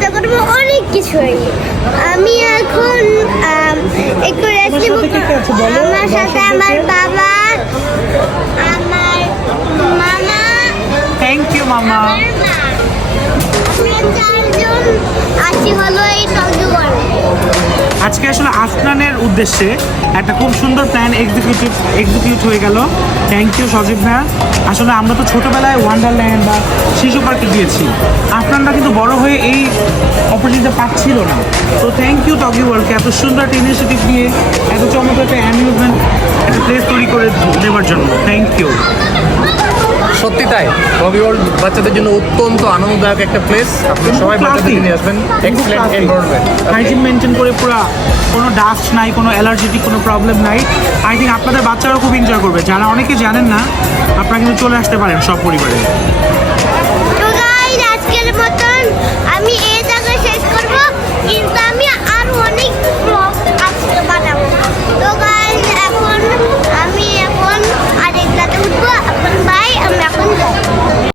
মজা করবো অনেক কিছু। আমি এখন একটু রেস্ট নেব। আমার সাথে আমার বাবা, আমার মামা, থ্যাংক ইউ মামা। আমার মা। আমরা চারজন আছি হলো এই টগি ওয়ার্ল্ডে। আজকে আসলে আফনানের উদ্দেশ্যে একটা খুব সুন্দর প্ল্যান এক্সিকিউট হয়ে গেল। থ্যাংক ইউ সজীব ভাইয়া। আসলে আমরা তো ছোটোবেলায় ওয়ান্ডারল্যান্ড বা শিশু পার্কে গিয়েছি, আফনানরা কিন্তু বড় হয়ে এই অপরচুনিটি পাচ্ছিল না। তো থ্যাংক ইউ টগি ওয়ার্ল্ডকে এত সুন্দর একটা ইনিশিয়েটিভ নিয়ে এত চমৎকার একটা অ্যামিউজমেন্ট একটা প্লেস তৈরি করে দেওয়ার জন্য থ্যাংক ইউ। সত্যি তাই, টগি ওয়ার্ল্ড বাচ্চাদের জন্য অত্যন্ত আনন্দদায়ক একটা প্লেস। আপনি সবাই বাচ্চাদের নিয়ে আসবেন। এক্সেলেন্ট এনভায়রনমেন্ট, হাইজিন মেনটেন করে পুরো, কোনো ডাস্ট নাই, কোনো অ্যালার্জেটিক কোনো প্রবলেম নাই। আই থিঙ্ক আপনাদের বাচ্চারাও খুব এনজয় করবে। যারা অনেকে জানেন না, আপনারা কিন্তু চলে আসতে পারেন সব পরিবারে। তো গাইস, আজকের মতন আমি